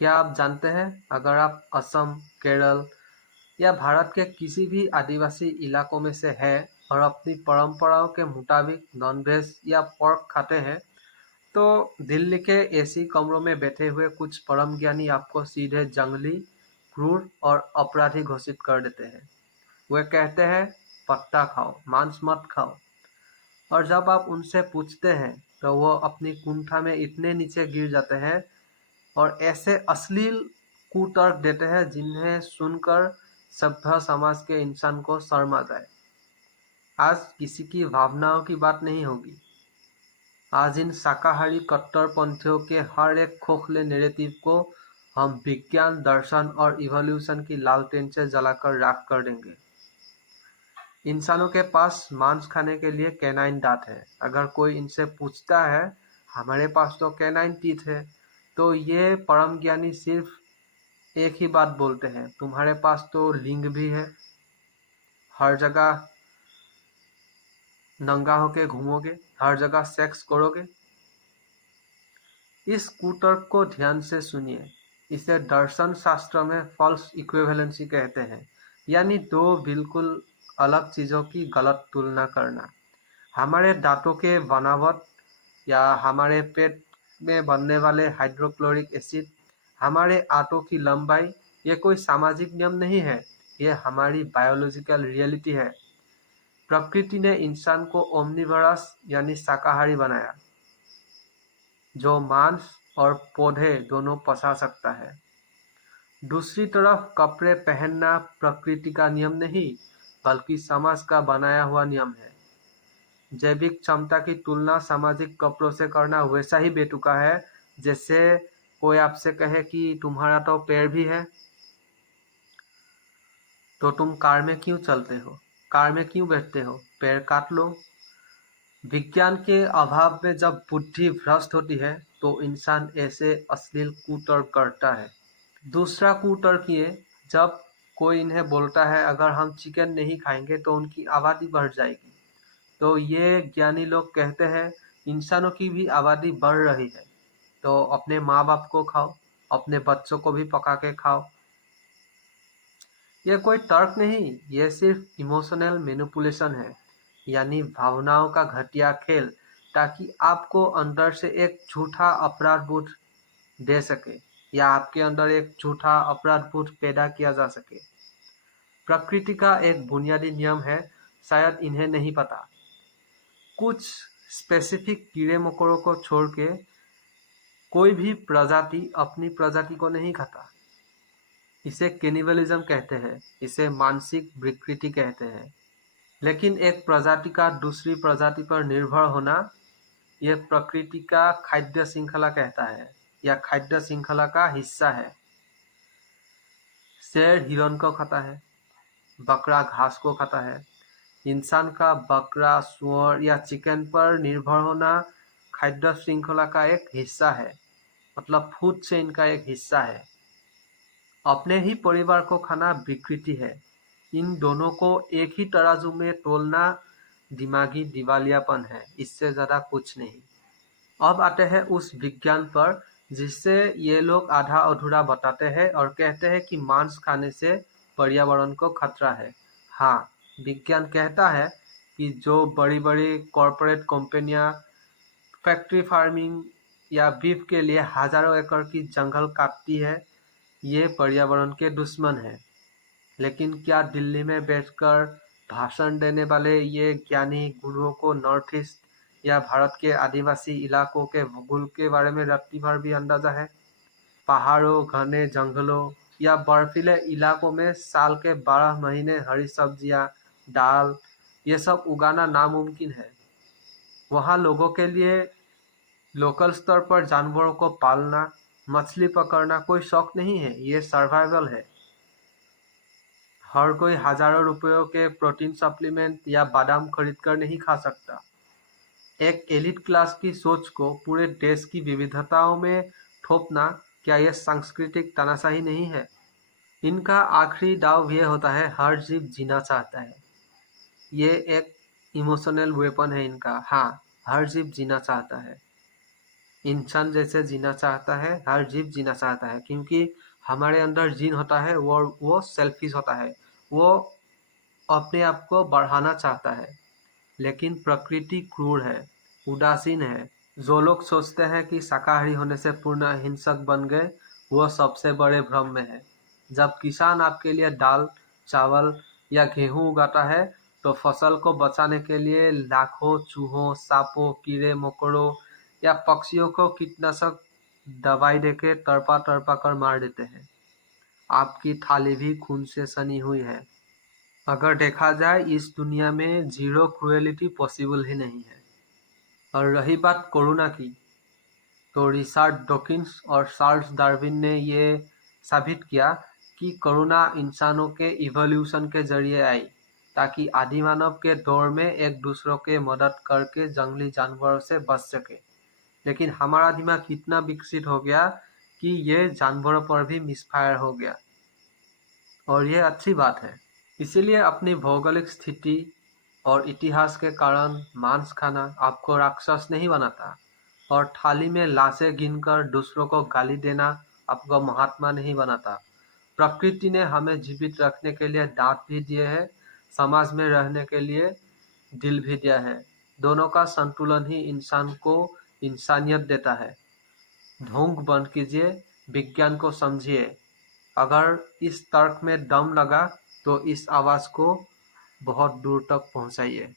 क्या आप जानते हैं, अगर आप असम, केरल या भारत के किसी भी आदिवासी इलाकों में से हैं और अपनी परंपराओं के मुताबिक नॉनवेज या पोर्क खाते हैं, तो दिल्ली के एसी कमरों में बैठे हुए कुछ परम ज्ञानी आपको सीधे जंगली, क्रूर और अपराधी घोषित कर देते हैं। वे कहते हैं, पत्ता खाओ, मांस मत खाओ। और जब आप उनसे पूछते हैं, तो वो अपनी कुंठा में इतने नीचे गिर जाते हैं और ऐसे अश्लील कुतर्क देते हैं जिन्हें सुनकर सभ्य समाज के इंसान को शर्म आ जाए। आज किसी की भावनाओं की बात नहीं होगी। आज इन शाकाहारी कट्टरपंथियों के हर एक खोखले नैरेटिव को हम विज्ञान, दर्शन और इवोल्यूशन की लालटेन से जलाकर राख कर देंगे। इंसानों के पास मांस खाने के लिए कैनाइन दांत है। अगर कोई इनसे पूछता है, हमारे पास तो कैनाइन टीथ है, तो ये परम ज्ञानी सिर्फ एक ही बात बोलते हैं, तुम्हारे पास तो लिंग भी है। हर जगह नंगा होके घूमोगे, हर जगह सेक्स करोगे। इस कुतर्क को ध्यान से सुनिए। इसे दर्शन शास्त्र में फॉल्स इक्विवेलेंसी कहते हैं, यानी दो बिल्कुल अलग चीजों की गलत तुलना करना। हमारे दांतों के बनावट या हमारे पेट में बनने वाले हाइड्रोक्लोरिक एसिड, हमारे आंतों की लंबाई, ये कोई सामाजिक नियम नहीं है, ये हमारी बायोलॉजिकल रियलिटी है। प्रकृति ने इंसान को ओमनिवरस यानी शाकाहारी बनाया, जो मांस और पौधे दोनों पचा सकता है। दूसरी तरफ कपड़े पहनना प्रकृति का नियम नहीं, बल्कि समाज का बनाया हुआ नियम है। जैविक क्षमता की तुलना सामाजिक कपड़ों से करना वैसा ही बेतुका है जैसे कोई आपसे कहे कि तुम्हारा तो पैर भी है, तो तुम कार में क्यों चलते हो, कार में क्यों बैठते हो, पैर काट लो। विज्ञान के अभाव में जब बुद्धि भ्रष्ट होती है, तो इंसान ऐसे अश्लील कुतर्क करता है। दूसरा कुतर्क ये, जब कोई इन्हें बोलता है अगर हम चिकन नहीं खाएंगे तो उनकी आबादी बढ़ जाएगी, तो ये ज्ञानी लोग कहते हैं इंसानों की भी आबादी बढ़ रही है, तो अपने माँ बाप को खाओ, अपने बच्चों को भी पका के खाओ। ये कोई तर्क नहीं, ये सिर्फ इमोशनल मैनिपुलेशन है, यानी भावनाओं का घटिया खेल, ताकि आपको अंदर से एक झूठा अपराध बोध दे सके या आपके अंदर एक झूठा अपराध बोध पैदा किया जा सके। प्रकृति का एक बुनियादी नियम है, शायद इन्हें नहीं पता। कुछ स्पेसिफिक कीड़े मकोड़ों को छोड़ के कोई भी प्रजाति अपनी प्रजाति को नहीं खाता। इसे कैनिबलिज्म कहते हैं, इसे मानसिक विकृति कहते हैं। लेकिन एक प्रजाति का दूसरी प्रजाति पर निर्भर होना, यह प्रकृति का खाद्य श्रृंखला कहता है या खाद्य श्रृंखला का हिस्सा है। शेर हिरण को खाता है, बकरा घास को खाता है। इंसान का बकरा, सुअर या चिकन पर निर्भर होना खाद्य श्रृंखला का एक हिस्सा है, मतलब फूड चेन का एक हिस्सा है। अपने ही परिवार को खाना विकृति है। इन दोनों को एक ही तराजू में तोलना दिमागी दिवालियापन है, इससे ज्यादा कुछ नहीं। अब आते हैं उस विज्ञान पर जिससे ये लोग आधा अधूरा बताते हैं और कहते हैं कि मांस खाने से पर्यावरण को खतरा है। हाँ, विज्ञान कहता है कि जो बड़ी बड़ी कॉरपोरेट कंपनियां फैक्ट्री फार्मिंग या बीफ के लिए हजारों एकड़ की जंगल काटती है, ये पर्यावरण के दुश्मन है। लेकिन क्या दिल्ली में बैठकर भाषण देने वाले ये ज्ञानी गुरुओं को नॉर्थ ईस्ट या भारत के आदिवासी इलाकों के भूगोल के बारे में रत्ती भर भी अंदाजा है? पहाड़ों, घने जंगलों या बर्फीले इलाकों में साल के 12 महीने हरी सब्जियां, दाल, ये सब उगाना नामुमकिन है। वहाँ लोगों के लिए लोकल स्तर पर जानवरों को पालना, मछली पकड़ना कोई शौक नहीं है, ये सर्वाइवल है। हर कोई हजारों रुपयों के प्रोटीन सप्लीमेंट या बादाम खरीद कर नहीं खा सकता। एक एलिट क्लास की सोच को पूरे देश की विविधताओं में थोपना, क्या यह सांस्कृतिक तानाशाही नहीं है? इनका आखिरी दाव यह होता है, हर जीव जीना चाहता है। ये एक इमोशनल वेपन है इनका। हाँ, हर जीव जीना चाहता है। इंसान जैसे जीना चाहता है, हर जीव जीना चाहता है, क्योंकि हमारे अंदर जीन होता है वो सेल्फिश होता है, वो अपने आप को बढ़ाना चाहता है। लेकिन प्रकृति क्रूर है, उदासीन है। जो लोग सोचते हैं कि शाकाहारी होने से पूर्ण हिंसक बन गए, वो सबसे बड़े भ्रम में है। जब किसान आपके लिए दाल, चावल या गेहूं उगाता है, तो फसल को बचाने के लिए लाखों चूहों, सांपों, कीड़े मकोड़ों या पक्षियों को कीटनाशक दवाई देके तड़पा तड़पा कर मार देते हैं। आपकी थाली भी खून से सनी हुई है। अगर देखा जाए, इस दुनिया में जीरो क्रुएलिटी पॉसिबल ही नहीं है। और रही बात कोरोना की, तो रिचर्ड डॉकिंस और चार्ल्स डार्विन ने ये साबित किया कि कोरोना इंसानों के इवोल्यूशन के जरिए आई, ताकि आदि मानव के दौर में एक दूसरों के मदद करके जंगली जानवरों से बच सके। लेकिन हमारा दिमाग इतना विकसित हो गया कि ये जानवरों पर भी मिसफायर हो गया, और ये अच्छी बात है। इसीलिए अपनी भौगोलिक स्थिति और इतिहास के कारण मांस खाना आपको राक्षस नहीं बनाता, और थाली में लाशें गिनकर दूसरों को गाली देना आपको महात्मा नहीं बनाता। प्रकृति ने हमें जीवित रखने के लिए दांत भी दिए हैं, समाज में रहने के लिए दिल भी दिया है। दोनों का संतुलन ही इंसान को इंसानियत देता है। ढोंग बंद कीजिए, विज्ञान को समझिए। अगर इस तर्क में दम लगा, तो इस आवाज को बहुत दूर तक पहुंचाइए।